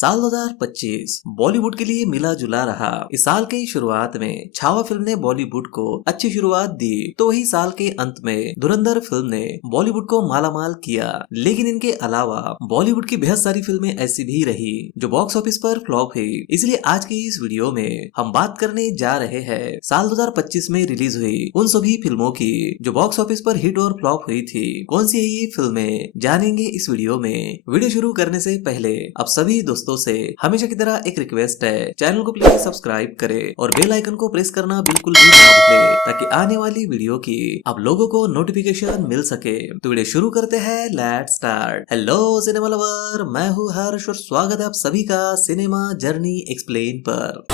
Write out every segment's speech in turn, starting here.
साल 2025 बॉलीवुड के लिए मिला जुला रहा। इस साल के शुरुआत में छावा फिल्म ने बॉलीवुड को अच्छी शुरुआत दी, तो वही साल के अंत में धुरंधर फिल्म ने बॉलीवुड को मालामाल किया। लेकिन इनके अलावा बॉलीवुड की बेहद सारी फिल्में ऐसी भी रही जो बॉक्स ऑफिस पर फ्लॉप हुई। इसलिए आज की इस वीडियो में हम बात करने जा रहे हैं साल 2025 में रिलीज हुई उन सभी फिल्मों की जो बॉक्स ऑफिस पर हिट और फ्लॉप हुई थी। कौन सी है ये फिल्में, जानेंगे इस वीडियो में। वीडियो शुरू करने से पहले अब सभी दोस्तों से हमेशा की तरह एक रिक्वेस्ट है, चैनल को प्लीज सब्सक्राइब करें और बेल आइकन को प्रेस करना बिल्कुल भी ना भूलें, ताकि आने वाली वीडियो की आप लोगों को नोटिफिकेशन मिल सके। तो वीडियो शुरू करते हैं, let's start. Hello cinema lover, मैं हूँ हर्ष और स्वागत है आप सभी का सिनेमा जर्नी एक्सप्लेन पर।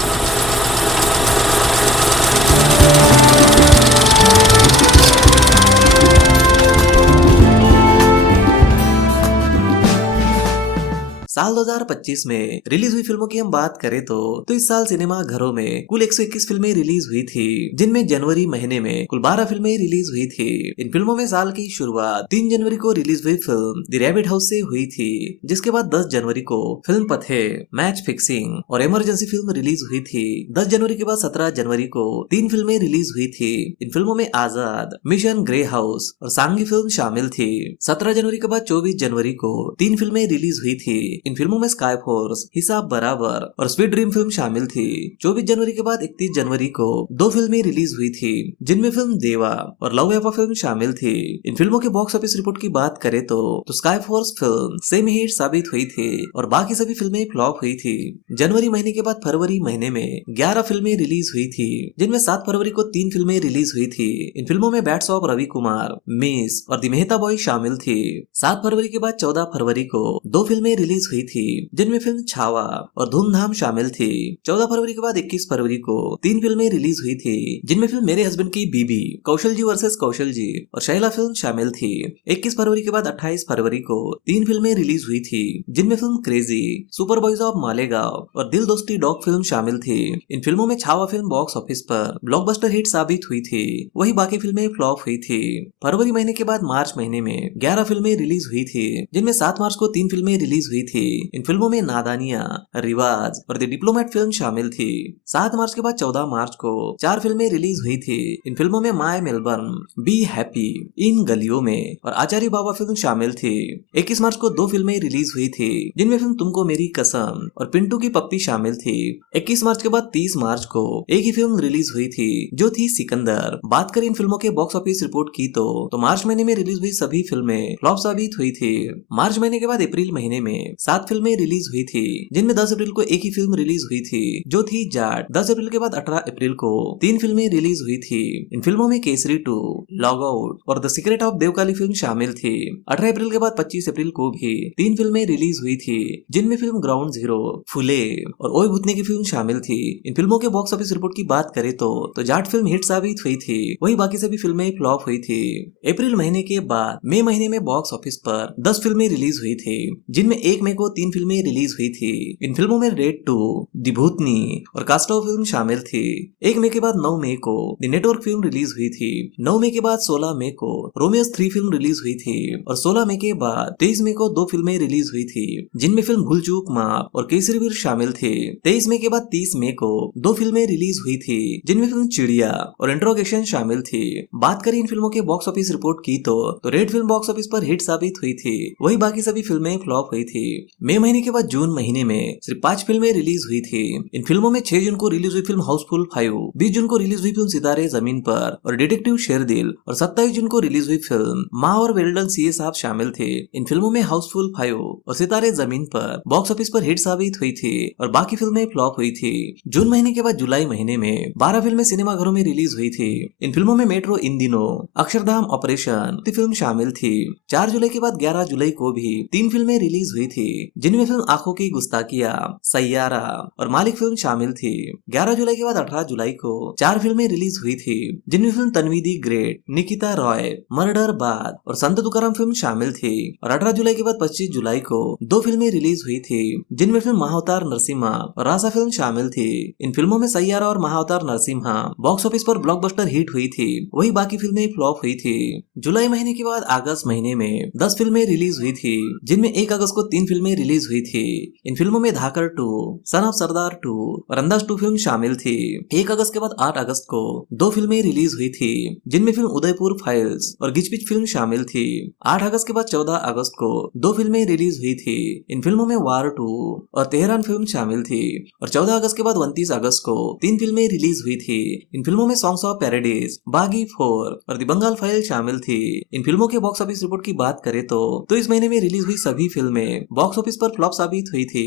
साल 2025 में रिलीज हुई फिल्मों की हम बात करें तो इस साल सिनेमा घरों में कुल 121 फिल्में रिलीज हुई थी, जिनमें जनवरी महीने में कुल 12 फिल्में रिलीज हुई थी। इन फिल्मों में साल की शुरुआत 3 जनवरी को रिलीज हुई फिल्म द रैबिट हाउस से हुई थी, जिसके बाद 10 जनवरी को फिल्म पथे, मैच फिक्सिंग और इमरजेंसी फिल्म रिलीज हुई थी। 10 जनवरी के बाद 17 जनवरी को 3 फिल्में रिलीज हुई थी। इन फिल्मों में आजाद, मिशन ग्रे हाउस और सांगी फिल्म शामिल थी। 17 जनवरी के बाद 24 जनवरी को 3 फिल्में रिलीज हुई थी। इन फिल्मों में स्काई फोर्स, हिसाब बराबर और स्वीट ड्रीम फिल्म शामिल थी। 24 जनवरी के बाद 31 जनवरी को 2 फिल्में रिलीज हुई थी, जिनमें फिल्म देवा और लव यापा फिल्म शामिल थी। इन फिल्मों के बॉक्स ऑफिस रिपोर्ट की बात करें तो sky force film semi hit साबित हुई थी और बाकी सभी फिल्में फ्लॉप हुई थी। जनवरी महीने के बाद फरवरी महीने में 11 फिल्में रिलीज हुई थी, जिनमें 7 फरवरी को 3 फिल्में रिलीज हुई थी। इन फिल्मों में badass Ravi Kumar, Mrs और द मेहता बॉय शामिल थी। 7 फरवरी के बाद 14 फरवरी को 2 फिल्में रिलीज हुई थी, जिनमें फिल्म छावा और धूमधाम शामिल थी। 14 फरवरी के बाद 21 फरवरी को 3 फिल्में रिलीज हुई थी, जिनमें फिल्म मेरे हस्बैंड की बीबी, कौशल जी वर्सेस कौशल जी और शैला फिल्म शामिल थी। 21 फरवरी के बाद 28 फरवरी को 3 फिल्में रिलीज हुई थी, जिनमें film crazy, super boys of Malegaon और दिल दोस्ती डॉग फिल्म शामिल थी। इन फिल्मों में छावा फिल्म बॉक्स ऑफिस पर ब्लॉकबस्टर हिट साबित हुई थी, वही बाकी फिल्में फ्लॉप हुई थी। फरवरी महीने के बाद मार्च महीने में 11 फिल्में रिलीज हुई थी, जिनमें 7 मार्च को 3 फिल्में रिलीज हुई थी। इन फिल्मों में नादानिया, रिवाज और द डिप्लोमेट फिल्म शामिल थी। 7 मार्च के बाद 14 मार्च को 4 फिल्में रिलीज हुई थी। इन फिल्मों में माय मेलबर्न, बी हैप्पी, इन गलियों में और आचार्य बाबा फिल्म शामिल थी। 21 मार्च को 2 फिल्में रिलीज हुई थी, जिनमें फिल्म तुमको मेरी कसम और पिंटू की पप्पी शामिल थी। 21 मार्च के बाद 30 मार्च को एक ही फिल्म रिलीज हुई थी, जो थी सिकंदर। बात करें इन फिल्मों के बॉक्स ऑफिस रिपोर्ट की तो मार्च महीने में रिलीज हुई सभी फिल्में फ्लॉप साबित हुई थी। मार्च महीने के बाद अप्रैल महीने में 7 फिल्में रिलीज हुई थी, जिनमें 10 अप्रैल को एक ही फिल्म रिलीज हुई थी, जो थी जाट। 10 अप्रैल के बाद 18 अप्रैल को 3 फिल्में रिलीज हुई थी। इन फिल्मों में केसरी 2, लॉग आउट और the secret of Devkali film शामिल थी। 18 अप्रैल के बाद 25 अप्रैल को भी 3 फिल्में रिलीज हुई थी, जिनमें फिल्म ग्राउंड जीरो, फुले और ओए भूतने की फिल्म शामिल थी। इन फिल्मों के बॉक्स ऑफिस रिपोर्ट की बात करें तो जाट फिल्म हिट साबित हुई थी, वही बाकी सभी फिल्में फ्लॉप हुई थी। अप्रैल महीने के बाद मई महीने में बॉक्स ऑफिस पर 10 फिल्में रिलीज हुई थी, जिनमें 1 मई को 3 फिल्में रिलीज हुई थी। इन फिल्मों में रेड 2, दी भूतनी और कास्टो फिल्म शामिल थी। 1 मई के बाद 9 मई को द नेटवर्क फिल्म रिलीज हुई थी। 9 मई के बाद 16 मई को रोमियोस 3 फिल्म रिलीज हुई थी और 16 मई के बाद 23 मई को 2 फिल्में रिलीज हुई थी, जिनमें फिल्म भूल चूक माफ और केसरी वीर शामिल थे। 23 मई के बाद 30 मई को 2 फिल्में रिलीज हुई थी, जिनमें फिल्म चिड़िया और इंट्रोगेशन शामिल थी। बात करें इन फिल्मों के बॉक्स ऑफिस रिपोर्ट की तो रेड फिल्म बॉक्स ऑफिस पर हिट साबित हुई थी, वही बाकी सभी फिल्में फ्लॉप हुई थी। मई महीने के बाद जून महीने में सिर्फ 5 फिल्में रिलीज हुई थी। इन फिल्मों में 6 जून को रिलीज हुई फिल्म हाउसफुल 5, 20 जून को रिलीज हुई फिल्म सितारे जमीन पर और डिटेक्टिव शेरदिल और 27 जून को रिलीज हुई फिल्म माँ और वेल्डन सीए साहब शामिल थे। इन फिल्मों में हाउसफुल 5 और सितारे जमीन पर बॉक्स ऑफिस पर हिट साबित हुई थी और बाकी फिल्में फ्लॉप हुई थी। जून महीने के बाद जुलाई महीने में 12 फिल्में सिनेमा घरों में रिलीज हुई थी। इन फिल्मों में मेट्रो इन दिनों, अक्षरधाम ऑपरेशन फिल्म शामिल थी। 4 जुलाई के बाद 11 जुलाई को भी 3 फिल्में रिलीज हुई थी, जिनमें फिल्म आंखों की गुस्ताकिया, सैयारा और मालिक फिल्म शामिल थी। 11 जुलाई के बाद 18 जुलाई को 4 फिल्में रिलीज हुई थी, जिनमें film Tanvi the great, Nikita Roy, murder बाद और संत तुकाराम फिल्म शामिल थी। और 18 जुलाई के बाद 25 जुलाई को 2 फिल्में रिलीज हुई थी, जिनमें फिल्म महाअवतार नरसिम्हा और रासा फिल्म शामिल थी। इन फिल्मों में सैयारा और महाअवतार नरसिम्हा बॉक्स ऑफिस पर ब्लॉकबस्टर हिट हुई थी, वही बाकी फिल्में फ्लॉप हुई थी। जुलाई महीने के बाद अगस्त महीने में 10 फिल्में रिलीज हुई थी, जिनमें 1 अगस्त को 3 फिल्में फिल्में रिलीज हुई थी। इन फिल्मों में धाकड़ 2, सन ऑफ सरदार 2 और अंदाज 2 फिल्म शामिल थी। 1 अगस्त के बाद 8 अगस्त को 2 फिल्में रिलीज हुई थी, जिनमें फिल्म उदयपुर फाइल्स और गिचपिच फिल्म शामिल थी। 8 अगस्त के बाद 14 अगस्त को 2 फिल्में रिलीज हुई थी। इन फिल्मों में वार 2 और तेहरान फिल्म शामिल थी। और 14 अगस्त के बाद 29 अगस्त को 3 फिल्में रिलीज हुई थी। इन फिल्मों में सॉन्ग्स ऑफ पैराडाइज, बागी 4 और द बंगाल फाइल शामिल थी। इन फिल्मों के बॉक्स ऑफिस रिपोर्ट की बात करें तो इस महीने में रिलीज हुई सभी फिल्में बॉक्स ऑफिस पर फ्लॉप साबित हुई थी।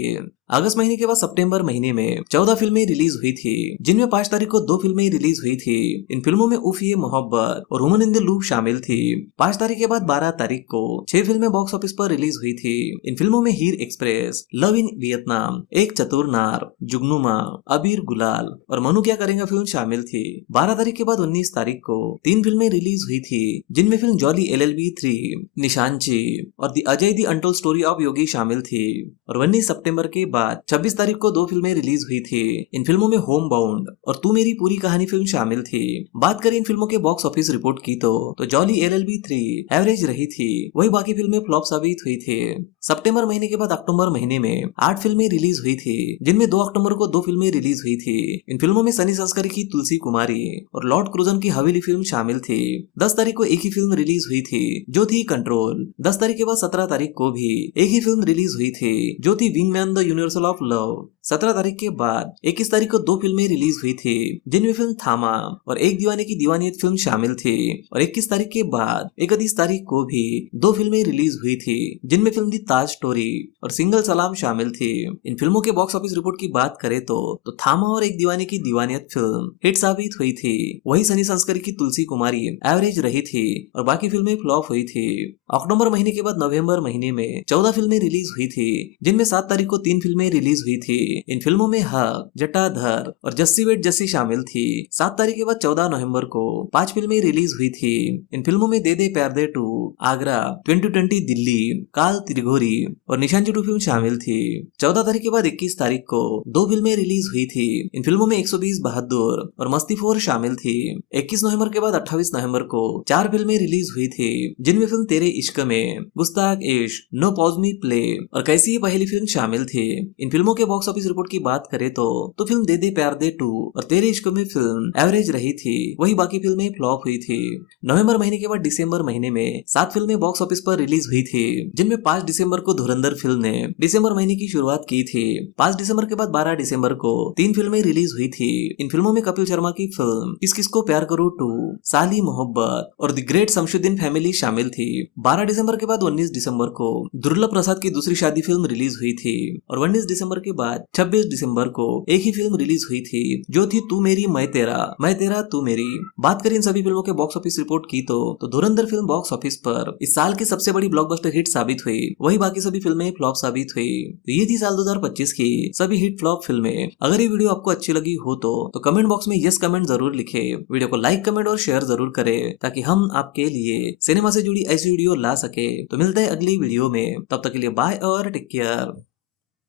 अगस्त महीने के बाद सितंबर महीने में 14 फिल्में रिलीज हुई थी, जिनमें 5 तारीख को 2 फिल्में रिलीज हुई थी। इन फिल्मों में उफ ये मोहब्बत और वुमन इन द लूप शामिल थी। 5 तारीख के बाद 12 तारीख को 6 फिल्में बॉक्स ऑफिस पर रिलीज हुई थी। इन फिल्मों में हीर एक्सप्रेस, लव इन वियतनाम, एक चतुर नार, जुगनुमा, अबीर गुलाल और मनु क्या करेंगे फिल्म शामिल थी। 12 तारीख के बाद 19 तारीख को 3 फिल्में रिलीज हुई थी, जिनमें फिल्म जॉली LLB 3, निशांची और the Ajay the untold story of Yogi शामिल थी। और 19 सितंबर के बाद 26 तारीख को 2 फिल्में रिलीज हुई थी। इन फिल्मों में होम बाउंड और तू मेरी पूरी कहानी फिल्म शामिल थी। बात करें इन फिल्मों के बॉक्स ऑफिस रिपोर्ट की तो जॉली LLB 3 एवरेज रही थी, वही बाकी फिल्में फ्लॉप साबित हुई थी। सितंबर महीने के बाद अक्टूबर महीने में 8 फिल्में रिलीज हुई थी, जिनमें 2 अक्टूबर को 2 फिल्में रिलीज हुई थी। इन फिल्मों में सनी संस्कारी की तुलसी कुमारी और लॉर्ड क्रूजन की हवेली फिल्म शामिल थी। 10 तारीख को एक ही फिल्म रिलीज हुई थी, जो थी कंट्रोल। 10 तारीख के बाद 17 तारीख को भी एक ही फिल्म रिलीज हुई थी, जो थी wingman the universal of love. 17 तारीख के बाद 21 तारीख को 2 फिल्में रिलीज हुई थी, जिनमें फिल्म थामा और एक दीवाने की दीवानियत फिल्म शामिल थी। और 21 तारीख के बाद 31 तारीख को भी 2 फिल्में रिलीज हुई थी, जिनमें फिल्म दी ताज स्टोरी और सिंगल सलाम शामिल थी। इन फिल्मों के बॉक्स ऑफिस रिपोर्ट की बात करें तो थामा और एक दीवाने की दीवानियत फिल्म हिट साबित हुई थी, वही सनी संस्कारी की तुलसी कुमारी एवरेज रही थी और बाकी फिल्में फ्लॉप हुई थी। अक्टूबर महीने के बाद नवंबर महीने में 14 फिल्में रिलीज हुई थी, जिनमें 7 तारीख को 3 फिल्में रिलीज हुई थी। इन फिल्मों में हक, जटाधर और जस्सी वेट जस्सी शामिल थी। 7 तारीख के बाद 14 नवंबर को 5 फिल्में रिलीज हुई थी। इन फिल्मों में दे दे प्यार दे 2, आगरा, 2020 दिल्ली, काल त्रिघोरी और निशांची 2 फिल्म शामिल थी। 14 तारीख के बाद 21 तारीख को 2 फिल्में रिलीज हुई थी। इन फिल्मों में 120 बहादुर और मस्ती 4 शामिल थी। 21 नवंबर के बाद 28 नवंबर को 4 फिल्में रिलीज हुई थी, जिनमें फिल्म तेरे इश्क में, गुस्ताख इश्क, नो पॉज मी प्ले और कैसी ये पहली फिल्म शामिल थी। इन फिल्मों के बॉक्स ऑफिस रिपोर्ट की बात करें तो फिल्म दे दे प्यार दे 2 और तेरे इश्क में फिल्म एवरेज रही थी, वही बाकी फिल्में फ्लॉप हुई थी। नवंबर महीने के बाद दिसंबर महीने में 7 फिल्में बॉक्स ऑफिस पर रिलीज हुई थी, जिनमें 5 दिसंबर को धुरंधर फिल्म ने दिसंबर महीने की शुरुआत की थी। 5 दिसंबर के बाद 12 दिसंबर को 3 फिल्में रिलीज हुई थी। इन फिल्मों में कपिल शर्मा की फिल्म किस किस को प्यार करो 2, साली मोहब्बत और द ग्रेट शमशुद्दीन फैमिली शामिल थी। 12 दिसंबर के बाद 19 दिसंबर को दुर्लभ प्रसाद की दूसरी शादी फिल्म रिलीज हुई थी। और 19 दिसंबर के बाद 26 दिसंबर को एक ही फिल्म रिलीज हुई थी, जो थी तू मेरी मैं तेरा तू मेरी। बात करें इन सभी फिल्मों के बॉक्स ऑफिस रिपोर्ट की तो धुरंधर फिल्म बॉक्स ऑफिस पर इस साल की सबसे बड़ी ब्लॉकबस्टर हिट साबित हुई, वही बाकी सभी फिल्में फ्लॉप साबित हुई। तो ये थी साल 2025 की सभी हिट फ्लॉप फिल्में। अगर ये वीडियो आपको अच्छी लगी हो तो कमेंट बॉक्स में यस कमेंट जरूर लिखे, वीडियो को लाइक कमेंट और शेयर जरूर करे, ताकि हम आपके लिए सिनेमा से जुड़ी ऐसी वीडियो ला सके। तो मिलते हैं अगली वीडियो में, तब तक के लिए बाय और टेक केयर।